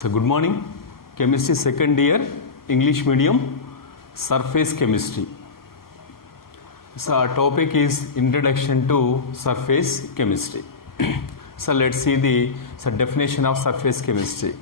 So good morning, chemistry second year, English medium, surface chemistry. So our topic is introduction to surface chemistry. So let's see the definition of surface chemistry,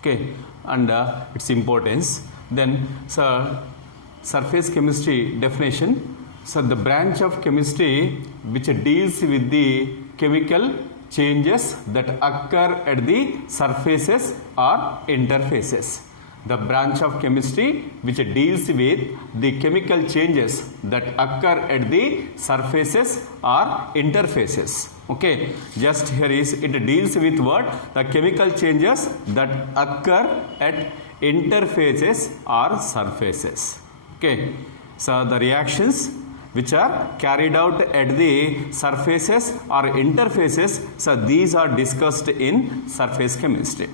okay, and its importance. Then surface chemistry definition. So the branch of chemistry which deals with the chemical changes that occur at the surfaces or interfaces. The branch of chemistry which deals with the chemical changes that occur at the surfaces or interfaces. Okay, just here is it deals with what? The chemical changes that occur at interfaces or surfaces. Okay, so the reactions which are carried out at the surfaces or interfaces, so these are discussed in surface chemistry.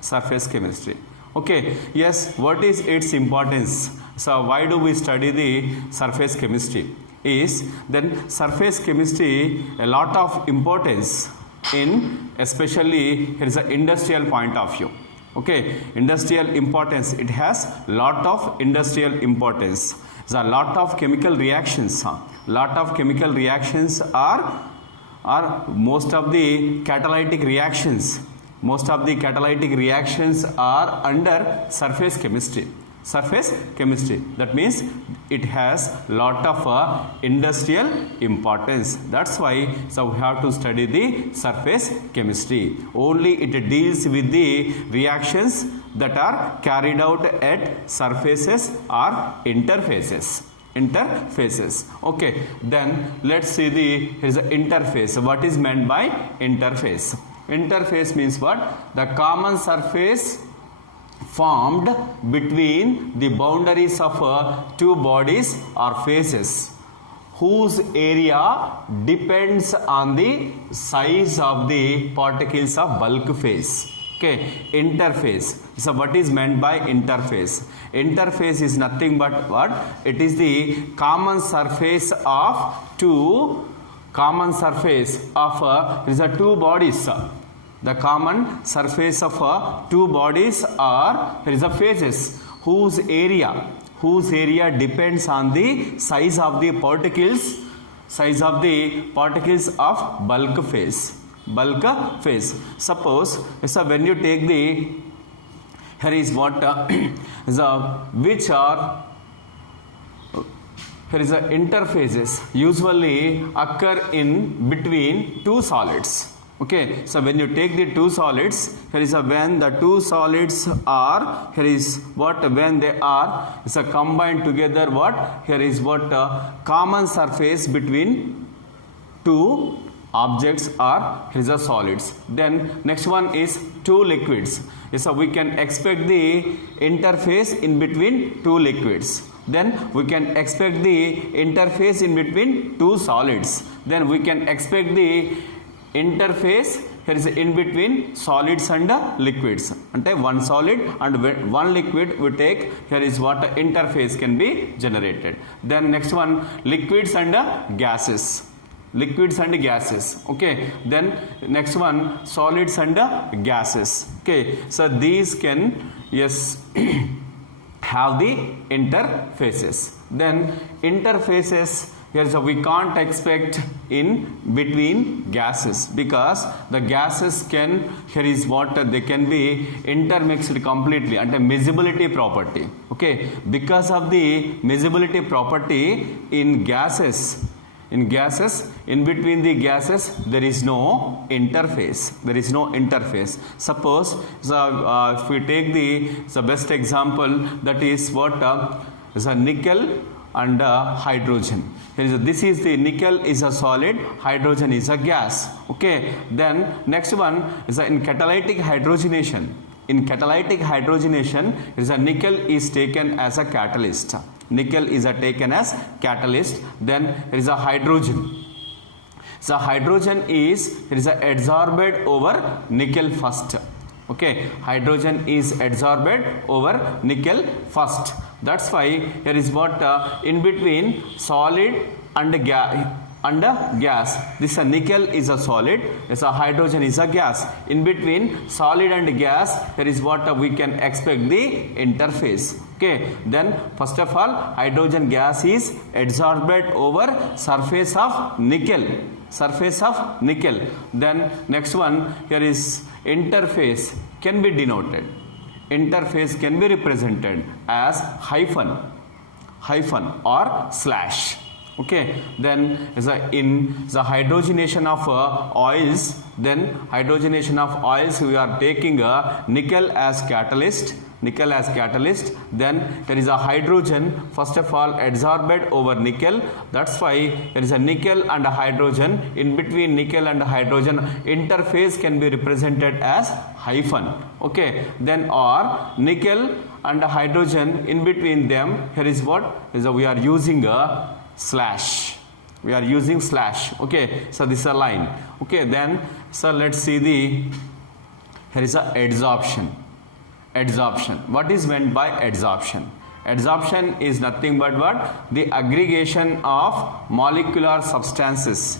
Surface chemistry. Okay, yes, what is its importance? So why do we study the surface chemistry? Is then surface chemistry a lot of importance in, especially here is an industrial point of view. Okay, industrial importance, it has lot of industrial importance. So a lot of chemical reactions, lot of chemical reactions are most of the catalytic reactions. Most of the catalytic reactions are under surface chemistry. Surface chemistry, that means it has lot of industrial importance. That's why so we have to study the surface chemistry. Only it deals with the reactions that are carried out at surfaces or interfaces. Okay, then let's see here is the interface. What is meant by interface? Interface means what? The common surface formed between the boundaries of two bodies or phases whose area depends on the size of the particles of bulk phase. Okay, interface. So what is meant by interface? Interface is nothing but what? It is the common surface of two bodies. The common surface of two bodies are there is a phases whose area depends on the size of the particles of bulk phase. Suppose so when you take the here is what which are here is the interfaces usually occur in between two solids. Okay, so when you take the two solids, here is when the two solids are, here is what when they are combined together, what here is what common surface between two objects are here is a solids. Then next one is two liquids. So we can expect the interface in between two liquids. Then we can expect the interface in between two solids. Then we can expect the interface here is in between solids and liquids. Ante one solid and one liquid we take, here is what interface can be generated. Then next one, liquids and gases. Okay, then next one, solids and gases. Okay, so these can have the interfaces. Then interfaces here, so we can't expect in between gases because the gases can, here is what they can be intermixed completely under miscibility property. Okay, because of the miscibility property in gases, in between the gases there is no interface. Suppose if we take the best example, that is what is a nickel and hydrogen. This is the nickel is a solid, hydrogen is a gas. Okay, then next one is in catalytic hydrogenation. In catalytic hydrogenation, is a nickel is taken as a catalyst. Taken as catalyst. Then there is a hydrogen. So hydrogen is adsorbed over nickel first. Okay, hydrogen is adsorbed over nickel first. That's why here is what in between solid and and a gas. This a nickel is a solid, yes, a hydrogen is a gas. In between solid and gas, there is what we can expect the interface. Okay, then first of all, hydrogen gas is adsorbed over surface of nickel. Surface of nickel. Then next one, here is interface can be denoted. Interface can be represented as hyphen or slash. Okay, then is in the hydrogenation of oils, then hydrogenation of oils, we are taking a nickel as catalyst. Then there is a hydrogen first of all adsorbed over nickel. That's why there is a nickel and a hydrogen. In between nickel and hydrogen, interface can be represented as hyphen. Okay, then or nickel and hydrogen, in between them, here is what is we are using a slash. We are using slash. Okay, so this is a line. Okay, then so let's see the here is a adsorption. What is meant by adsorption? Adsorption is nothing but what? The aggregation of molecular substances.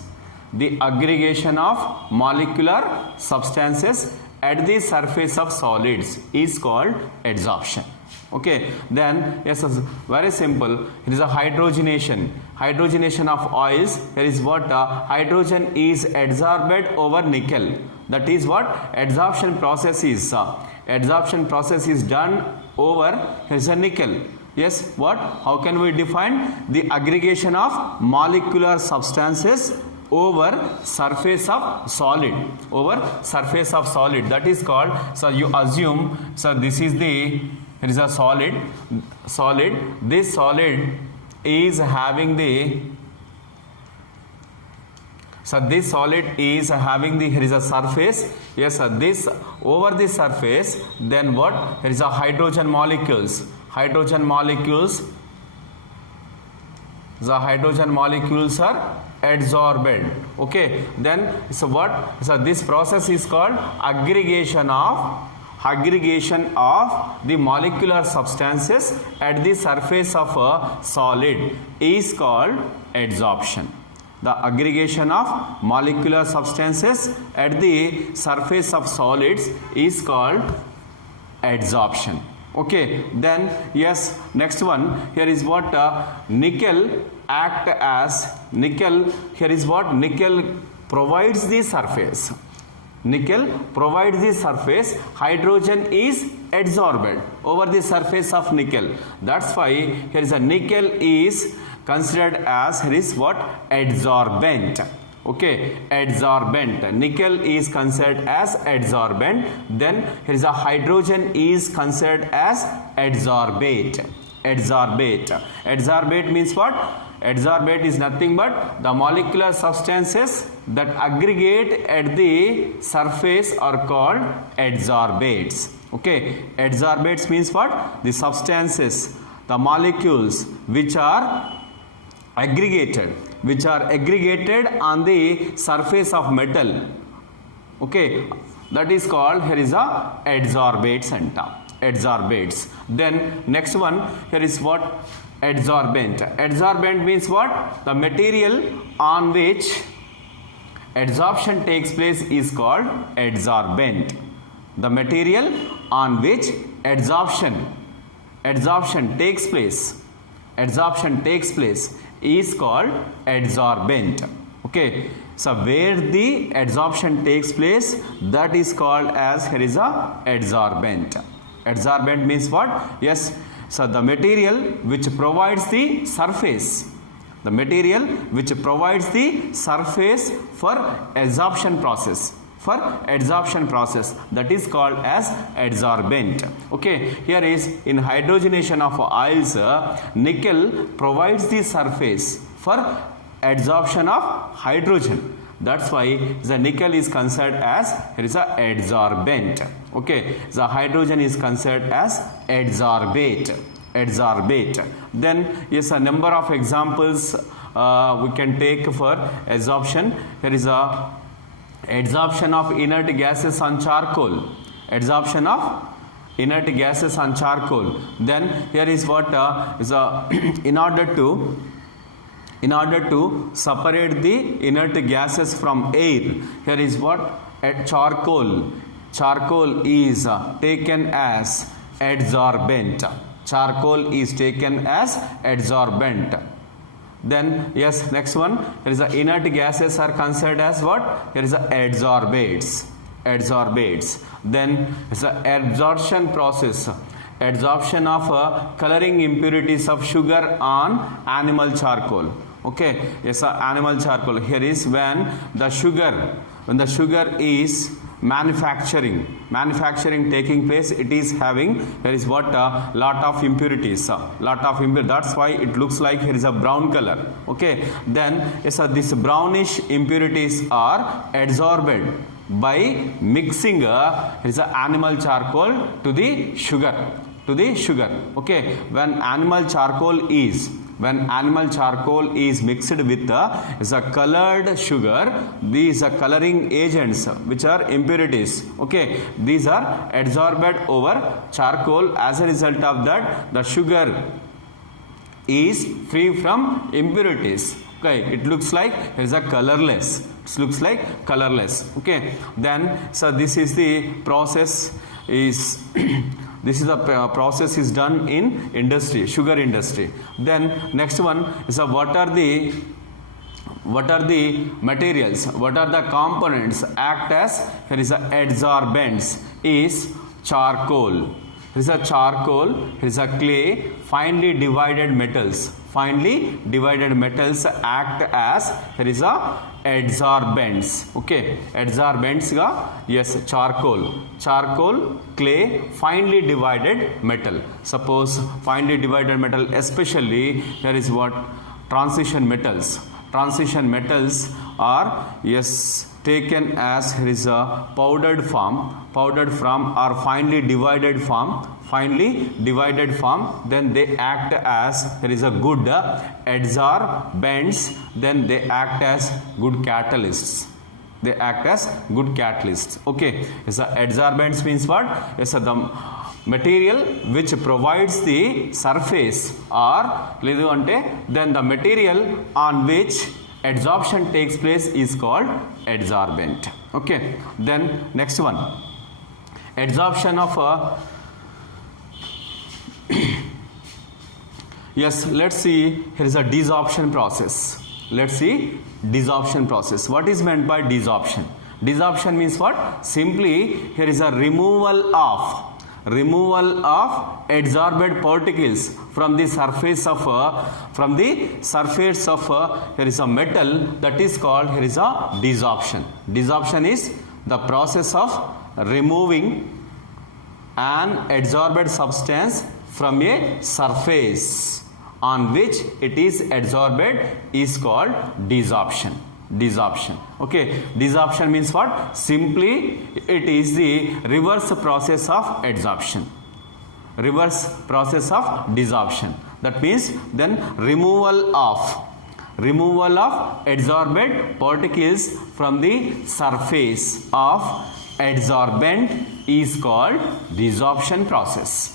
The aggregation of molecular substances at the surface of solids is called adsorption. Okay, then yes, very simple. It is a hydrogenation of oils. There is what hydrogen is adsorbed over nickel. That is what adsorption process is. Adsorption process is done over here is a nickel. Yes, what? How can we define the aggregation of molecular substances over surface of solid? Over surface of solid. That is called. So you assume. So this is the. It is a solid. This solid is having the. So this solid is having the, here is a surface. Yes, this over the surface, then what? There is a hydrogen molecules. The hydrogen molecules are adsorbed. Okay, then so what? So this process is called aggregation of the molecular substances at the surface of a solid is called adsorption. The aggregation of molecular substances at the surface of solids is called adsorption. Okay, then yes, next one, here is what nickel act as nickel. Here is what nickel provides the surface. Hydrogen is adsorbed over the surface of nickel. That's why here is a nickel is considered as, here is what? Adsorbent. Okay, adsorbent. Nickel is considered as adsorbent. Then here is a hydrogen is considered as adsorbate. Adsorbate means what? Adsorbate is nothing but the molecular substances that aggregate at the surface are called adsorbates. Okay, adsorbates means what? The substances, the molecules which are aggregated on the surface of metal. Okay, that is called, here is a adsorbate center. Adsorbates. Then next one, here is what? Adsorbent. Adsorbent means what? The material on which adsorption takes place is called adsorbent. The material on which adsorption takes place is called adsorbent. Okay, so where the adsorption takes place, that is called as, here is a adsorbent. Adsorbent means what? Yes, so the material which provides the surface for adsorption process, that is called as adsorbent. Okay, here is in hydrogenation of oils, nickel provides the surface for adsorption of hydrogen. That's why the nickel is considered as, here is a adsorbent. Okay, the hydrogen is considered as adsorbate. Then yes, a number of examples we can take for adsorption. There is a adsorption of inert gases on charcoal. Then here is what is a in order in order to separate the inert gases from air, here is what charcoal is taken as adsorbent. Charcoal is taken as adsorbent. Then yes, next one, here is the inert gases are considered as what? Here is the adsorbates. Then is the absorption process, adsorption of coloring impurities of sugar on animal charcoal. Okay, yes, animal charcoal. Here is when the sugar is manufacturing taking place, it is having, there is what lot of impurities, that's why it looks like here is a brown color. Okay, then yes, this brownish impurities are adsorbed by mixing is a animal charcoal to the sugar. Okay, when animal charcoal is mixed with is a colored sugar, these are coloring agents which are impurities. Okay, these are adsorbed over charcoal. As a result of that, the sugar is free from impurities. Okay, it looks like there is a colorless. Okay, then so this is the process is this is the process is done in industry, sugar industry. Then next one is what are the materials, what are the components act as here is a adsorbents is charcoal. Here is a charcoal, here is a clay, finely divided metals act as here is a adsorbents. Okay, adsorbents ga yes, charcoal, clay, finely divided metal. Suppose finely divided metal, especially there is what transition metals are yes taken as here is a powdered form or finely divided form, then they act as there is a good adsorbents, then they act as good catalysts. Okay, yes, adsorbents means what? Yes, the material which provides the surface, or then the material on which adsorption takes place is called adsorbent. Okay, then next one, adsorption of yes, let's see, here is a desorption process. What is meant by desorption? Desorption means what? Simply here is a removal of adsorbed particles from the surface of here is a metal, that is called here is a desorption. Desorption is the process of removing an adsorbed substance from a surface on which it is adsorbed is called desorption. Okay, desorption means what? Simply it is the reverse process of adsorption, desorption. That means then removal of adsorbed particles from the surface of adsorbent is called desorption process.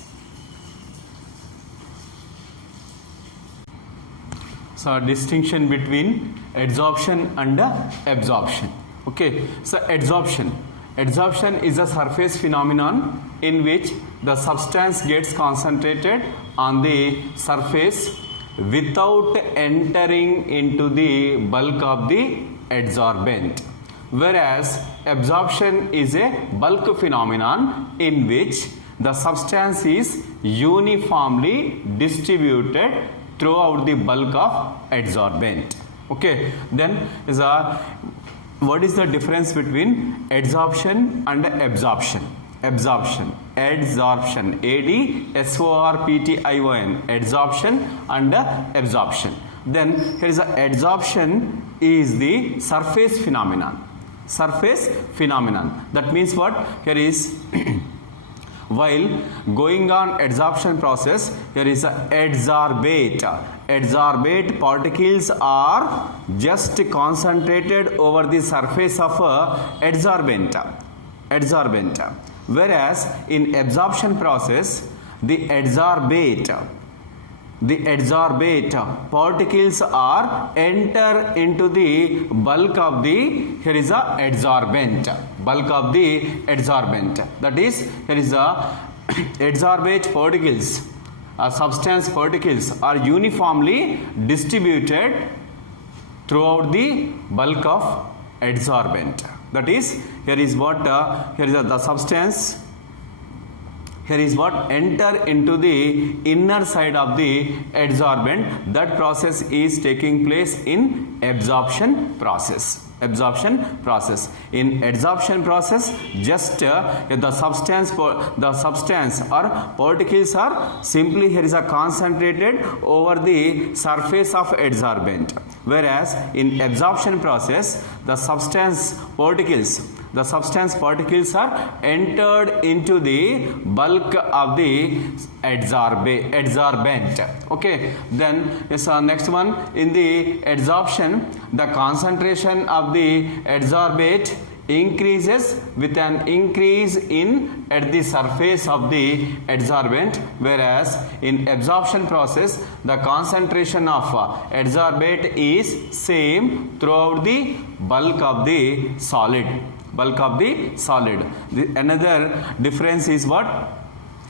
So distinction between adsorption and absorption. Okay, so adsorption is a surface phenomenon in which the substance gets concentrated on the surface without entering into the bulk of the adsorbent, whereas absorption is a bulk phenomenon in which the substance is uniformly distributed throughout the bulk of adsorbent. Okay, then is what is the difference between adsorption and absorption? Adsorption, ADSORPTION, adsorption and absorption. Then here is a adsorption is the surface phenomenon. That means what? Here is while going on adsorption process, there is a adsorbate particles are just concentrated over the surface of adsorbent, whereas in absorption process the adsorbate the adsorbate particles are enter into the bulk of the, here is a adsorbent, bulk of the adsorbent. That is, here is a adsorbate particles, substance particles are uniformly distributed throughout the bulk of adsorbent. That is, here is what, here is the substance, here is what enter into the inner side of the adsorbent. That process is taking place in absorption process. Absorption process. In adsorption process, just the substance or particles are simply, here is a concentrated over the surface of adsorbent. Whereas in absorption process, the substance particles are entered into the bulk of the adsorbent. Okay, then next one, in the adsorption, the concentration of the adsorbate increases with an increase in at the surface of the adsorbent, whereas in absorption process the concentration of adsorbate is same throughout the bulk of the solid. Another difference is what?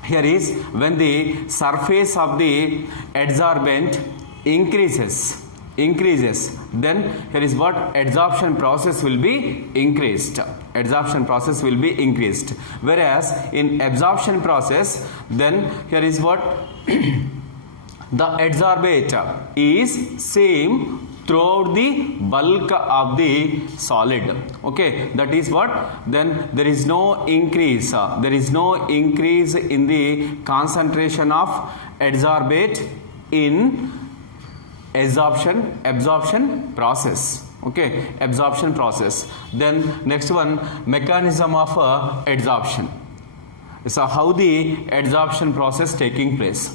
Here is when the surface of the adsorbent increases, then here is what? Adsorption process will be increased. Whereas in absorption process, then here is what? The adsorbate is same throughout the bulk of the solid. Okay, that is what? Then there is no increase. There is no increase in the concentration of adsorbate in absorption process. Okay, absorption process. Then next one, mechanism of adsorption. So how the adsorption process taking place?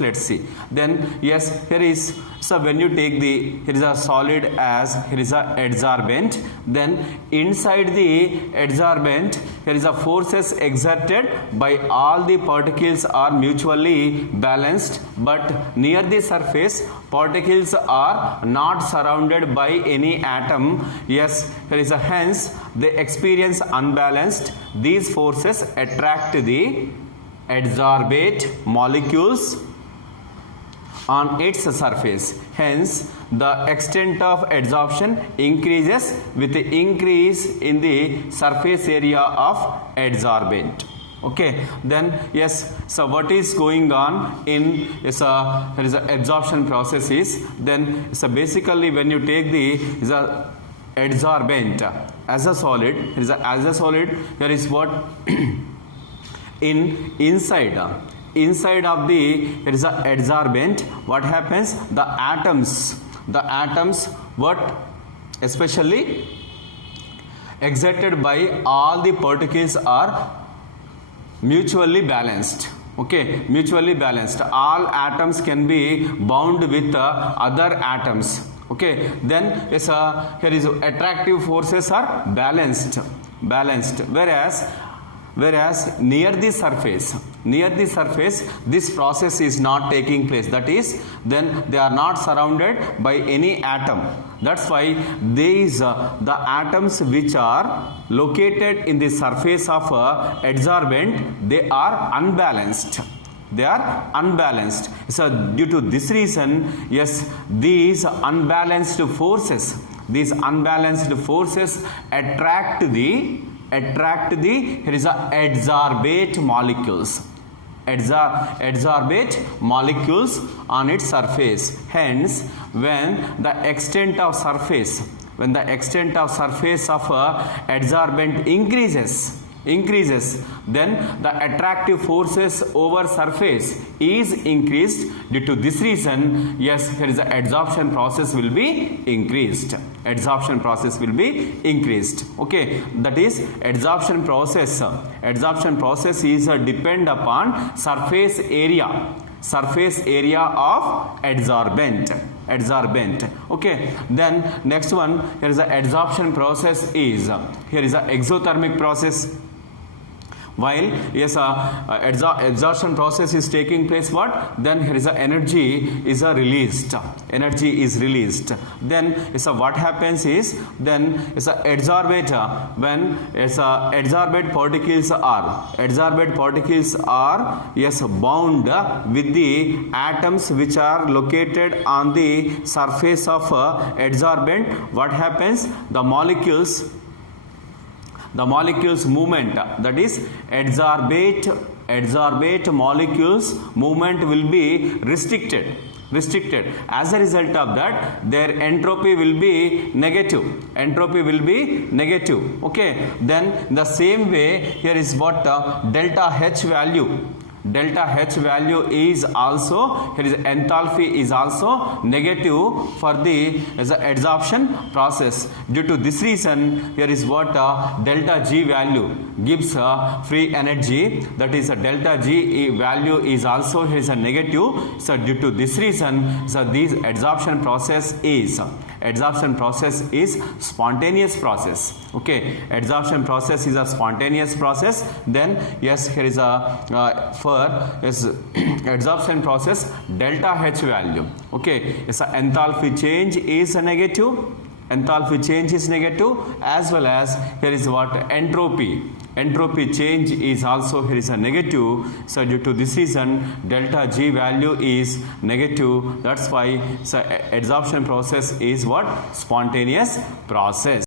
Let's see. Then yes, here is, so when you take the, here is a solid as, here is a adsorbent, then inside the adsorbent here is a forces exerted by all the particles are mutually balanced, but near the surface particles are not surrounded by any atom. Yes, here is a, hence they experience unbalanced. These forces attract the adsorbate molecules on its surface. Hence, the extent of adsorption increases with the increase in the surface area of adsorbent. Okay, then yes, so what is going on in there is a absorption process is, then so basically when you take the is a adsorbent as a solid, here is what? inside of the, there is a adsorbent, what happens? The atoms what especially exerted by all the particles are mutually balanced. Okay, mutually balanced. All atoms can be bound with other atoms. Okay, then yes, here is attractive forces are balanced, whereas near the surface this process is not taking place. That is, then they are not surrounded by any atom. That's why these the atoms which are located in the surface of adsorbent, they are unbalanced. So due to this reason, yes, these unbalanced forces attract the here is a adsorbate molecules on its surface. Hence, when the extent of surface of adsorbent increases, then the attractive forces over surface is increased. Due to this reason, yes, here is the adsorption process will be increased. Okay, that is adsorption process. Adsorption process is depend upon surface area of adsorbent. Okay, then next one, here is the adsorption process is, here is a exothermic process. While yes, absorption process is taking place, what? Then here is a energy is released. Energy is released. Then is what happens is, then is a adsorbate when it's adsorbate particles are yes bound with the atoms which are located on the surface of adsorbent. What happens? The molecules movement, that is adsorbate molecules movement will be restricted. As a result of that, their entropy will be negative. Okay, then the same way here is what delta H value is also, here is enthalpy is also negative for the adsorption process. Due to this reason, here is what delta G value gives free energy, that is delta G value is also here is a negative. So due to this reason, so this adsorption process is spontaneous process. Okay, adsorption process is a spontaneous process. Then yes, here is a for is adsorption process delta H value. Okay, yes, enthalpy change is a negative. As well as here is what entropy change is also here is a negative. So due to this reason, delta G value is negative. That's why so adsorption process is what? Spontaneous process.